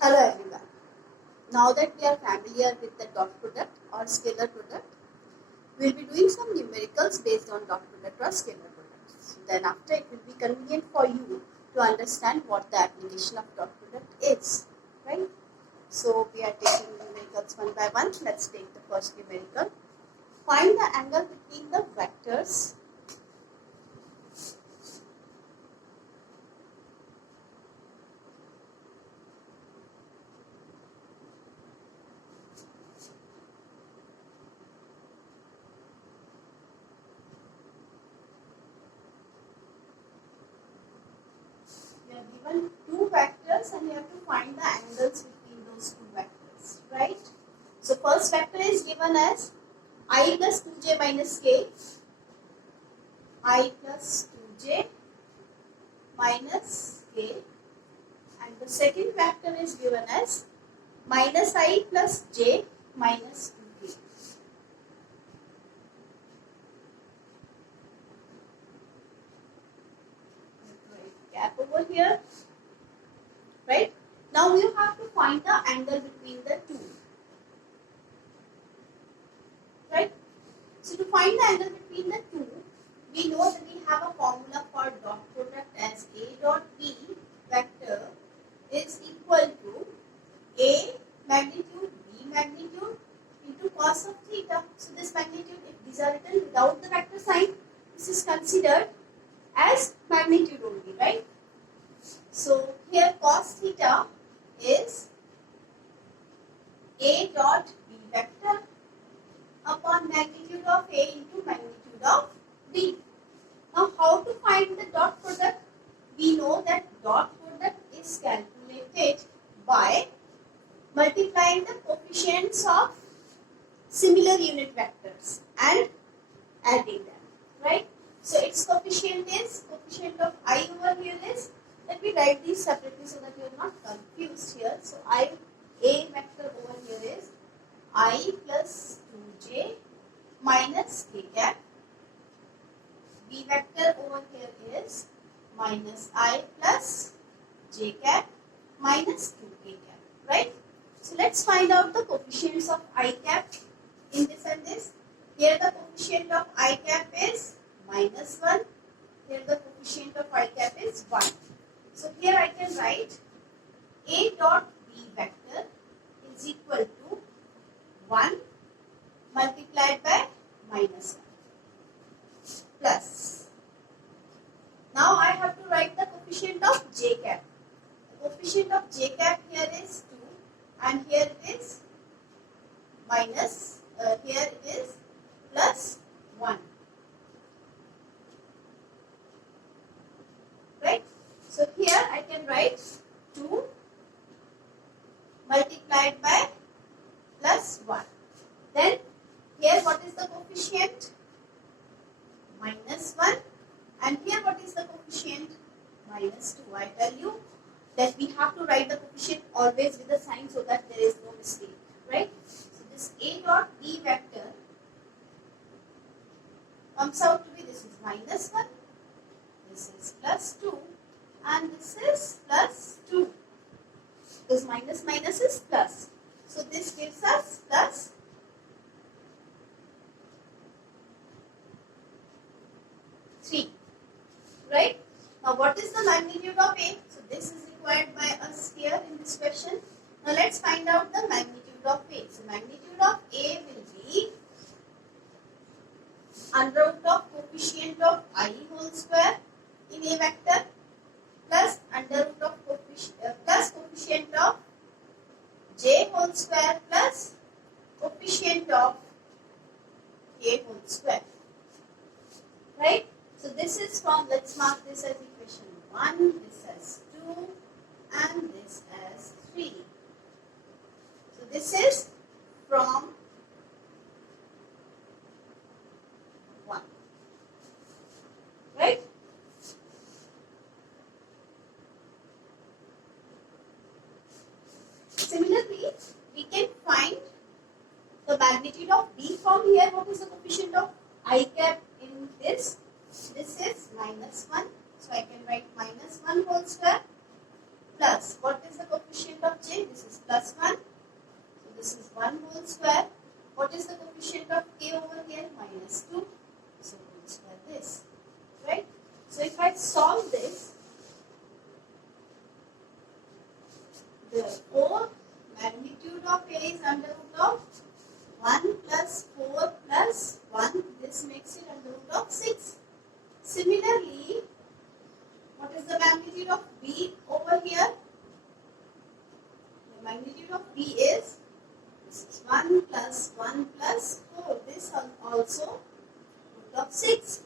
Hello everyone. Now that we are familiar with the dot product or scalar product, we will be doing some numericals based on dot product or scalar product. So then after it will be convenient for you to understand what the application of dot product is. Right? So we are taking numericals one by one. Let's take the first numerical. Find the angle between the vectors you are given two vectors and you have to find the angles between those two vectors, right? So first vector is given as I plus 2j minus k, I plus 2j minus k, and the second vector is given as minus I plus j minus 2k. Gap over here, right? Now you have to find the angle between the two, right? So to find the angle between the two, we know that we have a formula for dot product as A dot B vector is equal to A magnitude B magnitude into cos of theta. So this magnitude, if these are written without the vector sign, this is considered as magnitude only, right? So here cos theta is A dot B vector upon magnitude of A into magnitude of B. Now how to find the dot product? We know that dot product is calculated by multiplying the coefficients of similar unit vectors and adding them, right? So its coefficient of I over here is, let me write these separately so that you are not confused here. So A vector over here is I plus 2j minus k cap. B vector over here is minus I plus j cap minus 2k cap, right? So let's find out the coefficients of I cap in this and this. Here the coefficient of I cap is minus 1. Here the coefficient of I cap is 1. So here I can write A dot B vector is equal to 1 multiplied by minus 1 plus. Now I have to write the coefficient of j cap. The coefficient of j cap here is 2 and here it is minus, here it is plus 1. Right? So here I can write 2 multiplied by plus 1. Then here what is the coefficient? Minus 1. And here what is the coefficient? Minus 2. I tell you that we have to write the coefficient always with a sign so that there is no mistake. Right? So this A dot B vector comes out to be, this is minus 1, this is plus 2, and this is plus 2. Because minus minus is plus. So this gives us plus 3. Right? Now what is the magnitude of A? So this is required by us here in this question. Now let's find out the magnitude of A. So magnitude of A will be under root of coefficient of I whole square in A vector plus under root of coefficient of J whole square plus coefficient of K whole square. Right? So this is from, let's mark this as equation 1, this as 2 and this as 3. So this is from 1. Right? Similarly, we can find the magnitude of B from here. What is the coefficient of I cap in this? This is minus 1. So I can write minus 1 whole square plus, what is the coefficient of j? This is plus 1. So this is 1 whole square. What is the coefficient of k over here? Minus 2. So whole square this. Right? So if I solve this, therefore magnitude of a is under root of 1 plus 4 plus 1. This makes it under root of 6. Similarly, what is the magnitude of b over here? The magnitude of b is, this is 1 plus 1 plus 4. This also root of 6.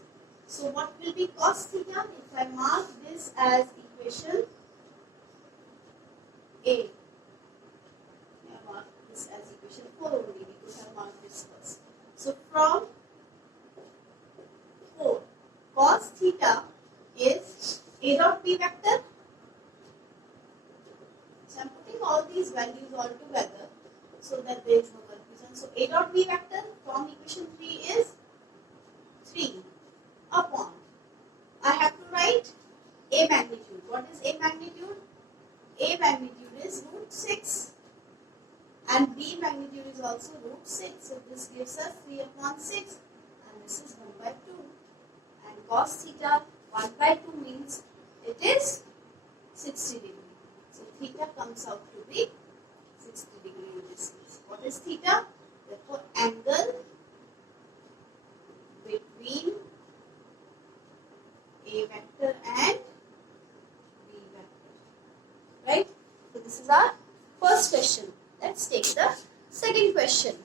So what will be cos theta? If I mark this as equation A. I mark this as equation 4 only. We could have marked this first. So from 4, cos theta is A dot B vector. So I am putting all these values all together so that there is no confusion. So A dot B vector from equation 3 is 3 upon. I have to write A magnitude. What is A magnitude? A magnitude is root 6 and B magnitude is also root 6. So this gives us 3 upon 6 and this is 1 by 2. And cos theta 1 by 2 means it is 60 degree. So theta comes out to be 60 degree in this case. What is theta? Therefore angle between A vector and B vector. Right? So this is our first question. Let's take the second question.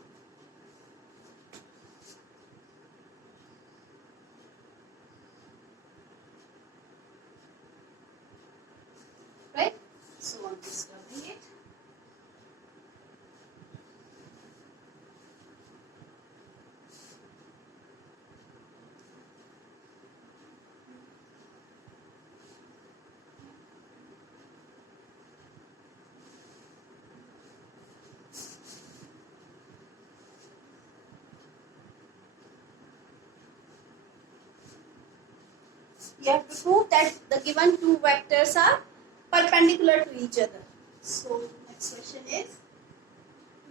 Right? So I'm just rubbing it. We have to prove that the given two vectors are perpendicular to each other. So next question is,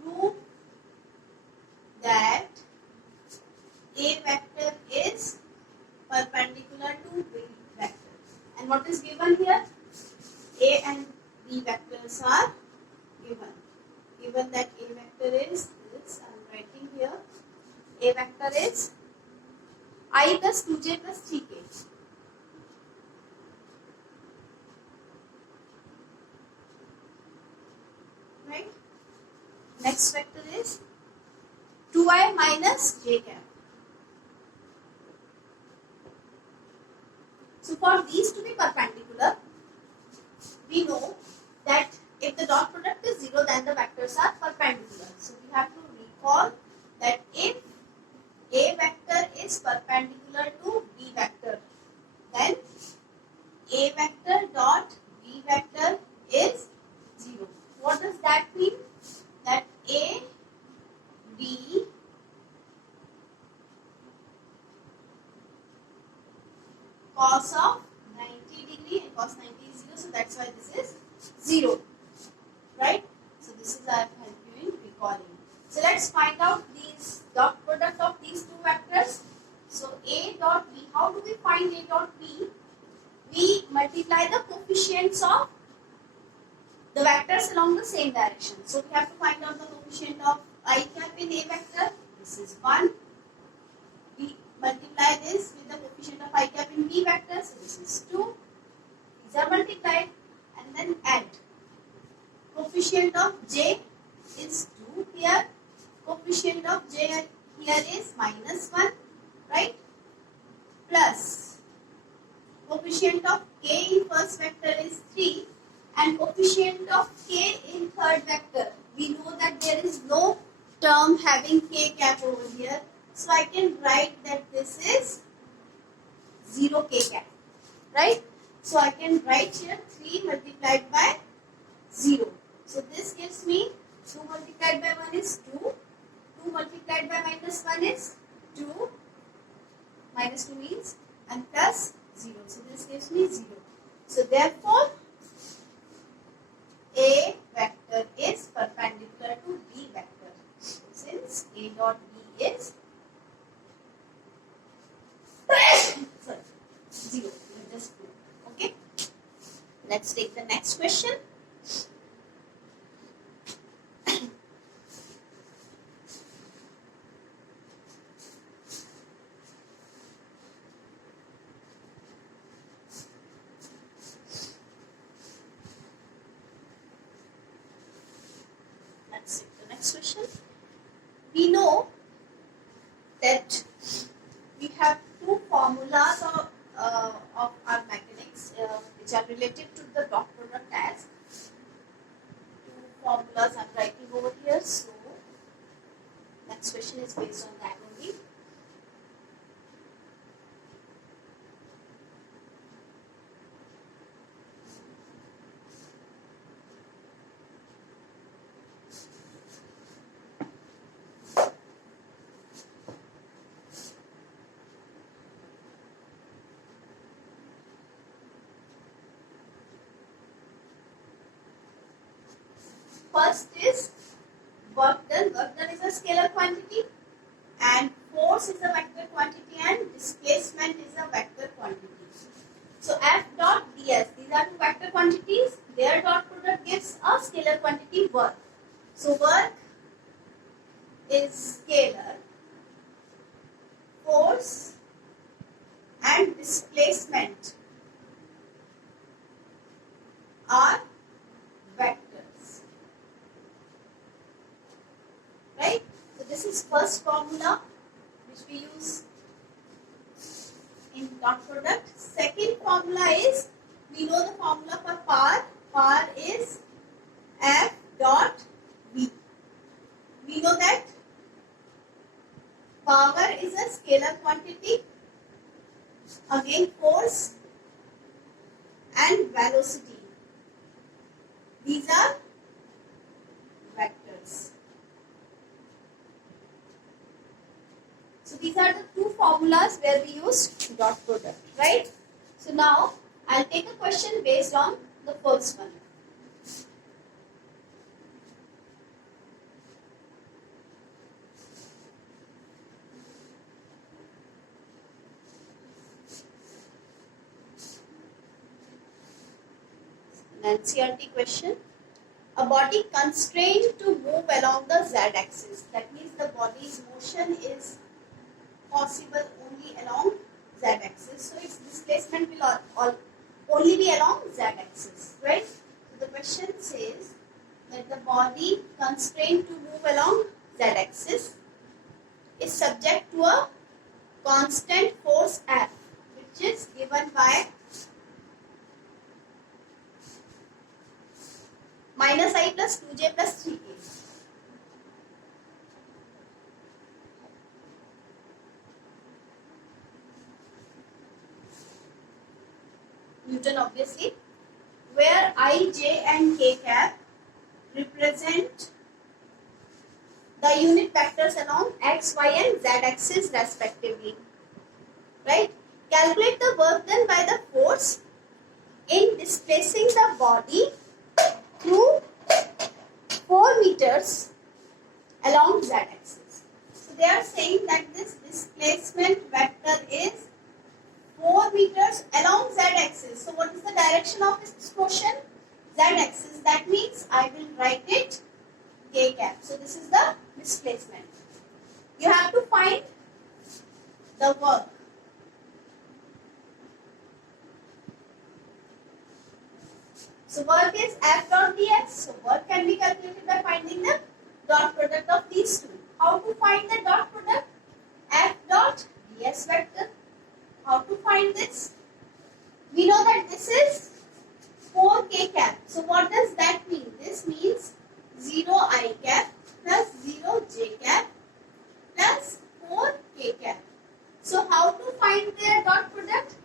prove that A vector is perpendicular to B vector. And what is given here? A and B vectors are given. Given that A vector is this, I am writing here. A vector is I plus 2j plus 3k. Right? Next vector is 2i minus j cap. So for these to be perpendicular, we know that if the dot product is 0, then the vectors are perpendicular. So we have to recall that if A vector is perpendicular to B vector, then A vector dot B vector is 0. What does that mean? That A, B cos of 90 degree and cos 90 is 0. So that's why this is 0. Right? So this is I have helped you in recalling. So let's find out these dot product of these two vectors. So A dot B. How do we find A dot B? We multiply the coefficients of the vectors along the same direction. So we have to find out the coefficient of I cap in A vector. This is 1. We multiply this with the coefficient of I cap in B vector. So this is 2. These are multiplied and then add. Coefficient of J is 2 here. Coefficient of J here is minus 1. Right? Plus coefficient of K in first vector is 3. And coefficient of K in third vector. We know that there is no term having K cap over here. So I can write that this is 0 K cap. Right? So I can write here 3 multiplied by 0. So this gives me 2 multiplied by 1 is 2. 2 multiplied by minus 1 is 2. Minus 2 means and plus 0. So this gives me 0. So therefore this group. Okay. Let's take the next question. Let's take the next question. We know that we have two formulas of our mechanics which are related to the dot product as two formulas I'm writing over here. So next question is based on that only. First is work done. Work done is a scalar quantity, and force is a vector quantity, and displacement is a vector quantity. So F dot ds, these are two vector quantities. Their dot product gives a scalar quantity work. So work is scalar, force and displacement are vectors. Right? So this is first formula which we use in dot product. Second formula is, we know the formula for power. Power is F dot V. We know that power is a scalar quantity. Again, force and velocity, these are vectors. So these are the two formulas where we use dot product, right? So now I'll take a question based on the first one. An NCERT question. A body constrained to move along the z-axis. That means the body's motion is possible only along z-axis. So its displacement will only be along z-axis, right? So the question says that the body constrained to move along z-axis is subject to a constant force F, which is given by minus I plus 2j plus 3k. Newton, obviously, where I, j and k cap represent the unit vectors along x, y and z axis respectively. Right? Calculate the work done by the force in displacing the body through 4 meters along z-axis. So they are saying that this displacement vector is 4 meters along z-axis. So what is the direction of this motion? Z-axis. That means I will write it k cap. So this is the displacement. You have to find the work. So work is F dot ds. So work can be calculated by finding the dot product of these two. How to find the dot product? F dot ds vector. How to find this? We know that this is 4k cap. So what does that mean? This means 0 I cap plus 0 j cap plus 4k cap. So how to find their dot product?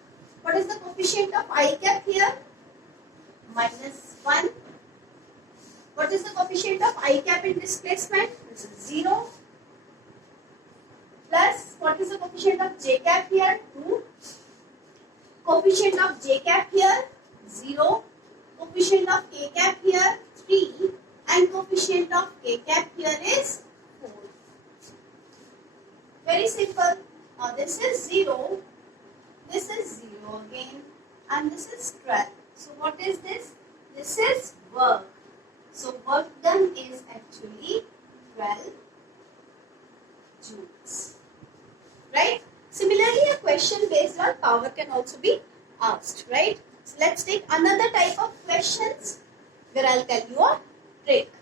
What is the coefficient of I cap here? Minus 1. What is the coefficient of I cap in displacement? This is 0. Plus, what is the coefficient of j cap here? 2. Coefficient of j cap here? 0. Coefficient of k cap here? 3. And coefficient of k cap here is 4. Very simple. Now this is 0. This is 0 again. and this is 12. So what is this? This is work. So work done is actually 12 joules. Right? Similarly, a question based on power can also be asked. Right? So let's take another type of questions where I'll tell you a trick.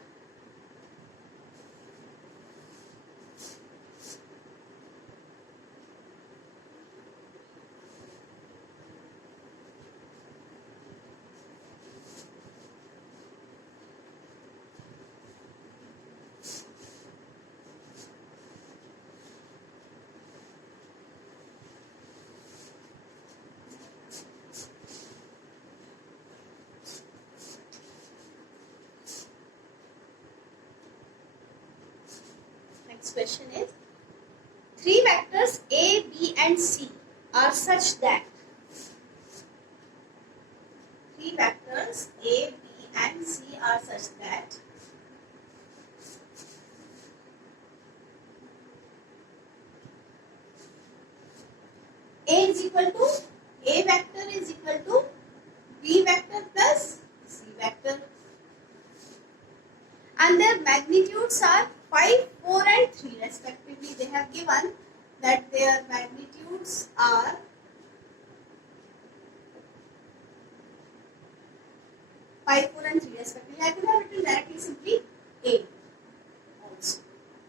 Next question is, three vectors A, B and C are such that three vectors A, B and C are such that A vector is equal to B vector plus C vector, and their magnitudes are 5, 4 and 3 respectively. They have given that their magnitudes are 5, 4 and 3 respectively. I could have written directly simply A also.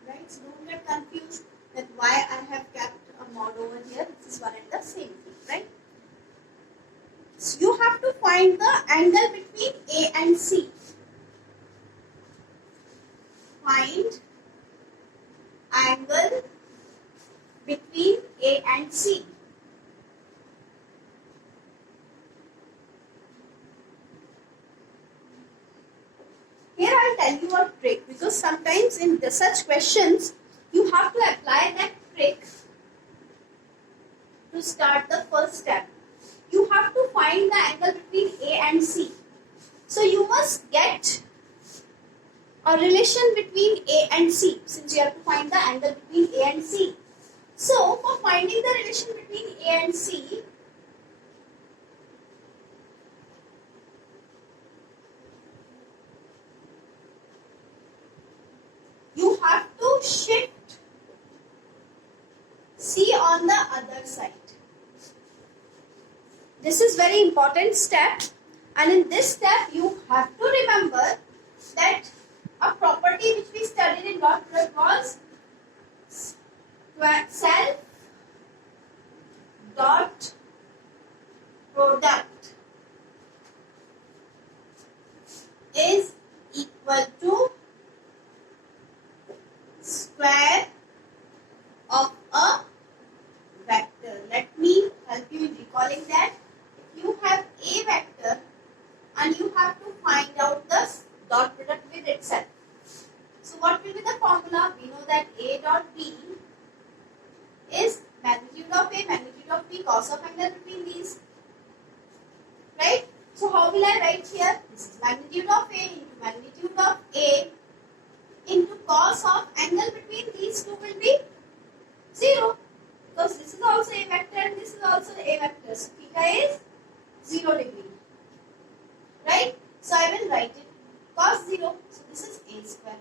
Right? So don't get confused that why I have kept a mod over here. This is one and the same thing. Right? So you have to find the angle between A and C. Find angle between A and C. Here I'll tell you a trick, because sometimes in such questions you have to apply that trick to start the first step. You have to find the angle between A and C. So you must get a relation between A and C, since you have to find the angle between A and C. So for finding the relation between A and C, you have to shift C on the other side. This is very important step, and in this step you have to remember that a property which we studied in dot product was self dot product is equal to square of a vector. Let me help you in recalling that. If you have a vector and you have to find out the dot product with itself. So what will be the formula? We know that A dot B is magnitude of A, magnitude of B, cos of angle between these. Right? So how will I write here? This is magnitude of A into magnitude of A into cos of angle between these two will be 0. Because this is also a vector and this is also a vector. So theta is 0 degree. Right? So I will write it cos 0. So this is A square.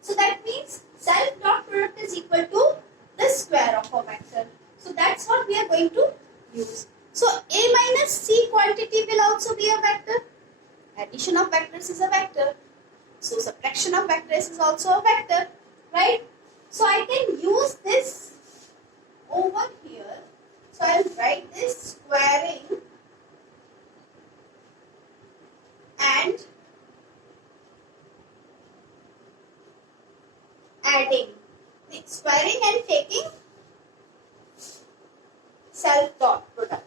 So that means self dot product is equal to the square of a vector. So that's what we are going to use. So A minus C quantity will also be a vector. Addition of vectors is a vector. So subtraction of vectors is also a vector. Right? So I can use this over here. So I will write this squaring and adding. Squaring and taking self dot product.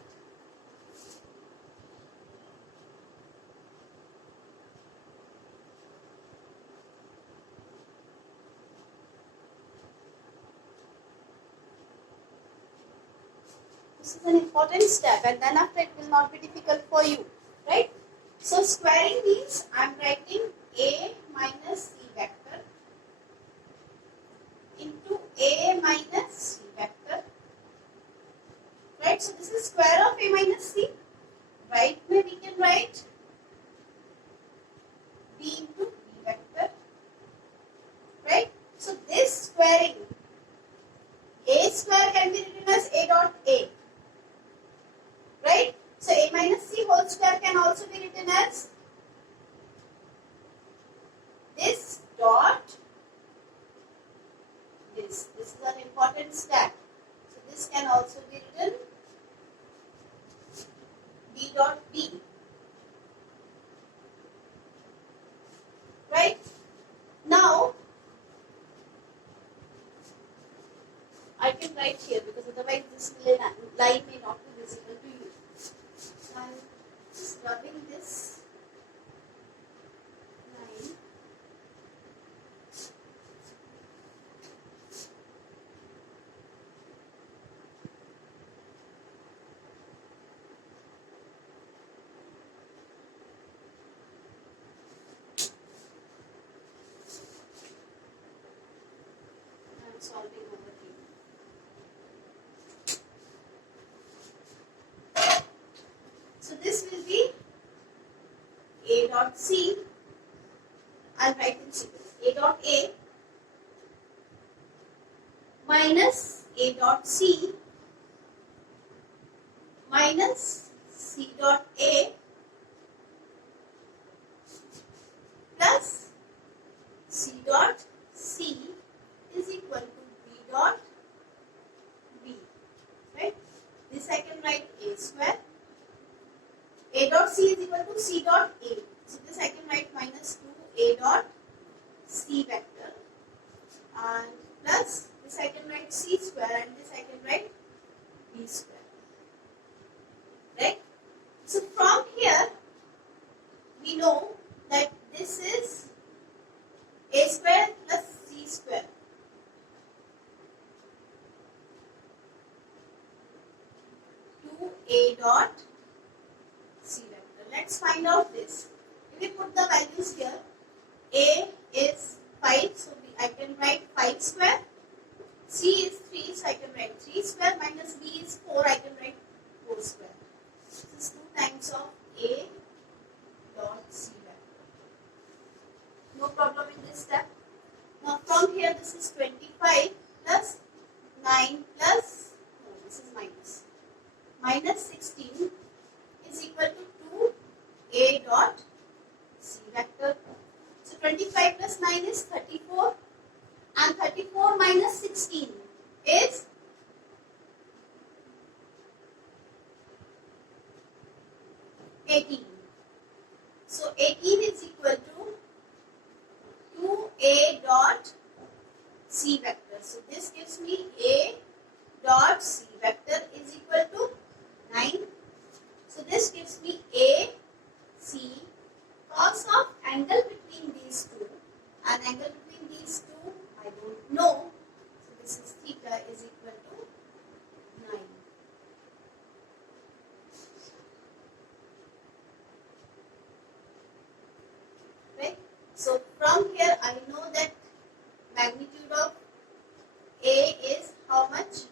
This is an important step, and then after it will not be difficult for you, right? So squaring means I am writing A minus C vector into A minus C vector, right? So this is square of A minus C, right? can also be written as this dot this. This is an important step. So this can also be written B dot B. Right? Now I can write here because otherwise this line may not be visible to you. So I am just rubbing this line. I am solving over here. So this will be A dot C. I'll write in sequence. A dot A minus A dot C minus C dot A plus C dot C is equal to B dot B. Right? This I can write A square. A dot C is equal to C dot A. So this I can write minus 2A dot C vector, and plus this I can write C square, and this I can write B square. Right? So from here we know that this is A square plus C square. To A dot C vector. Let's find out this. If we put the values here, A is 5, so I can write 5 square. C is 3, so I can write 3 square, minus B is 4, I can write 4 square. This is 2 times of A dot C vector. No problem in this step. Now from here this is 25 plus 9 plus, no, this is minus. Minus 16 is equal to 2A dot C vector. So 25 plus 9 is 34, and 34 minus 16 is 18. So 18 is equal to 2A dot C vector. So this gives me A dot C vector is equal to 9. So this gives me A C cos of angle between these two, and angle between these two I don't know. So this is theta is equal to 9. Right? So from here I know that magnitude of A is how much?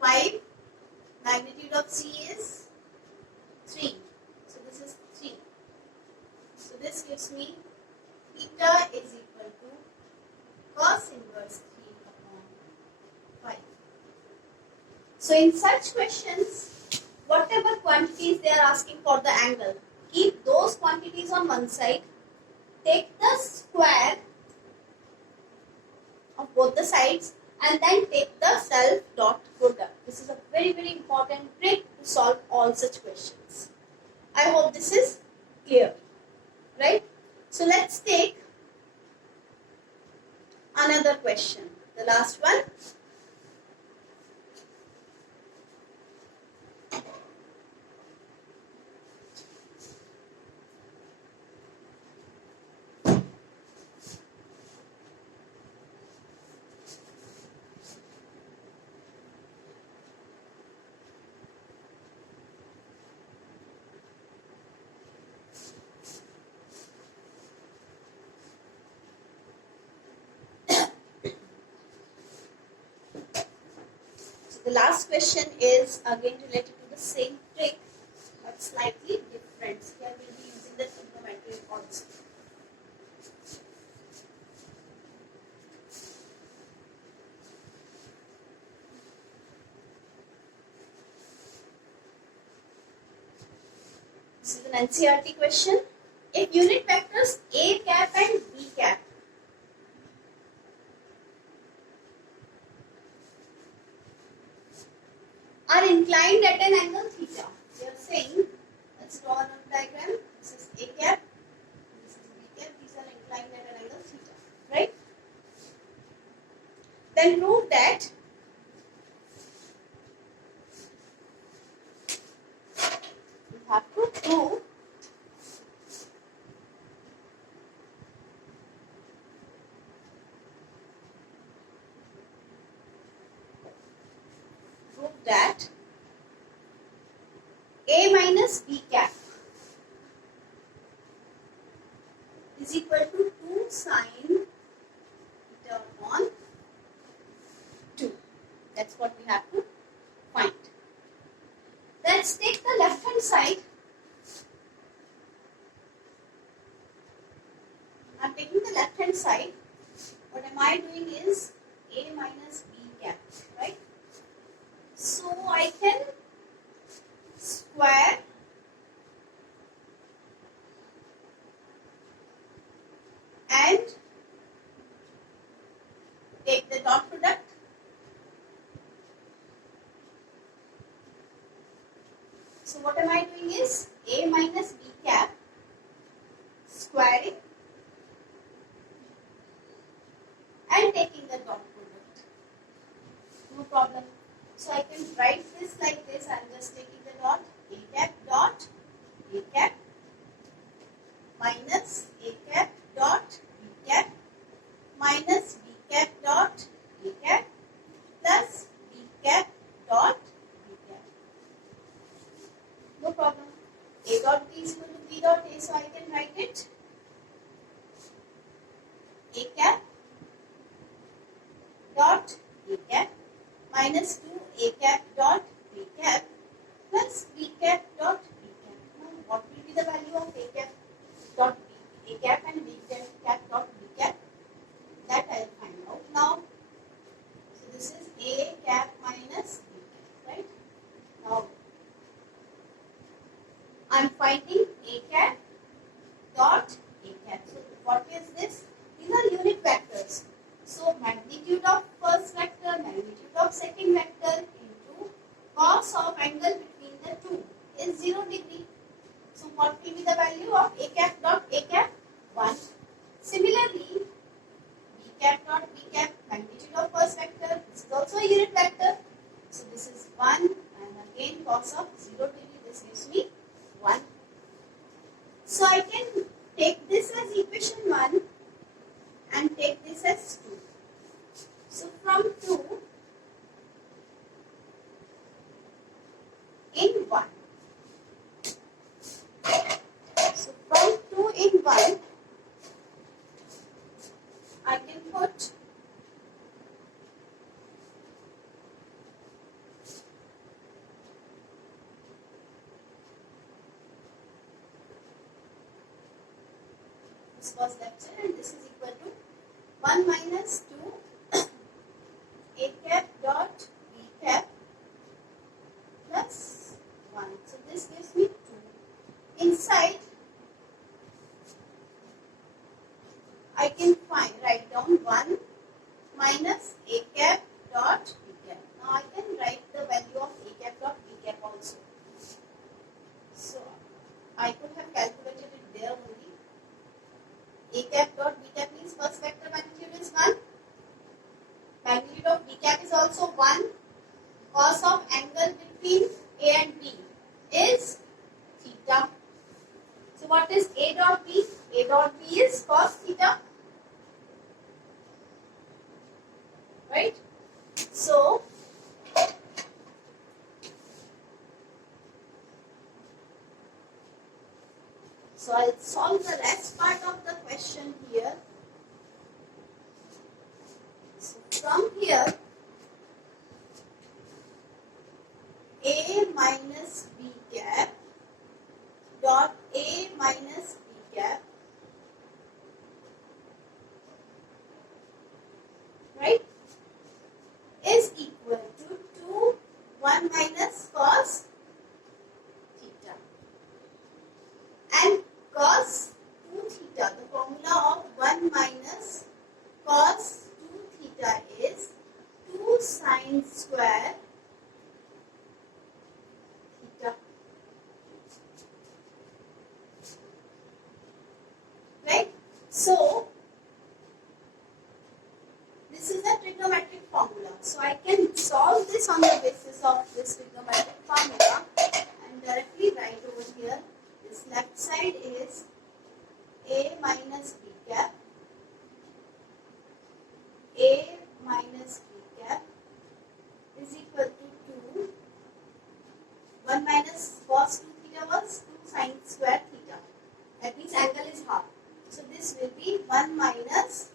5. Magnitude of C is 3. So this is 3. So this gives me theta is equal to cos inverse 3 upon 5. So in such questions, whatever quantities they are asking for the angle, keep those quantities on one side, take the square of both the sides, and then take the self dot product. This is a very, very important trick to solve all such questions. I hope this is clear. Right? So let's take another question. The last one. The last question is again related to the same trick, but slightly different. Here we will be using the trigonometry also. This is an NCERT question. If unit vectors A cap and B cap are inclined at an angle theta, they are saying, let's draw a diagram. This is A cap, this is B cap. These are inclined at an angle theta, right? Then prove that you have to prove that A minus B cap is equal to 2 sine theta upon 2. That's what we have to find. Let's take the left hand side. I'm taking the left hand side. What am I doing is A minus B cap, right? So I can square and take the dot product. So what am I doing is A minus B cap squaring and taking the dot product. No problem. So I can write this like this. I am just taking the dot. A cap dot A cap minus A cap dot B cap minus B cap dot A cap plus B cap dot B cap. No problem. A dot B is equal to B dot A, so I can write it A cap dot A cap minus 2 A cap dot B cap plus B cap dot B cap. Now what will be the value of A cap dot B? A cap and B cap dot B cap, that I will find out now. So this is A cap minus B cap, right? Now I am finding A cap dot A cap. So what is this? These are unit vectors. So magnitude of first vector, magnitude of second vector into cos of angle between the two is 0 degree. So what will be the value of A cap dot A cap? 1. Similarly, B cap dot B cap, magnitude of first vector, this is also a unit vector. So this is 1 and again cos of 0 degree, this gives me 1. So I can take this as equation 1 and take this as 2. So from 2 in 1. So from 2 in 1, I can put this was lecture and this is equal to 1 minus 2 A cap dot B cap plus 1. So this gives me 2. Inside I can write down 1 minus A cap dot B cap. Now I can write the value of A cap dot B cap also. So I could have calculated it there only. A cap dot B cap means first vector magnitude is 1. Magnitude of B cap is also 1. Cos of angle between A and B is theta. So what is A dot B? A dot B is cos theta. Right? So I'll solve the rest part of the question here. So from here, A minus B cap dot A minus B cap, right, is equal to 2 1 minus cos theta. cos 2 theta, the formula of 1 minus cos 2 theta is 2 sine square theta. Right? So, this is a trigonometric formula. So, I can solve this on the basis of this trigonometric formula and directly write over here. This left side is a minus b cap. A minus b cap is equal to 2. 1 minus cos 2 theta was 2 sine square theta. That means angle is half. So this will be 1 minus.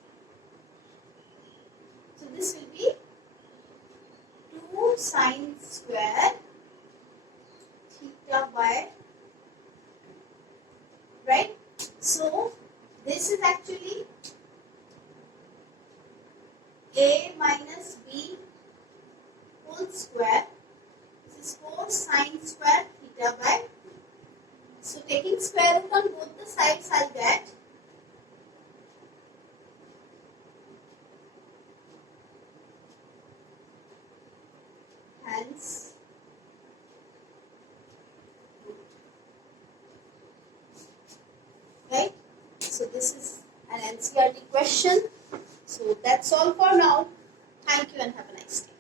So this will be 2 sine square theta by 2. Right? So this is actually a minus b whole square. This is 4 sine square theta by 2. So taking square root on both the sides, I'll get hence right. So this is an NCERT question. So that's all for now. Thank you and have a nice day.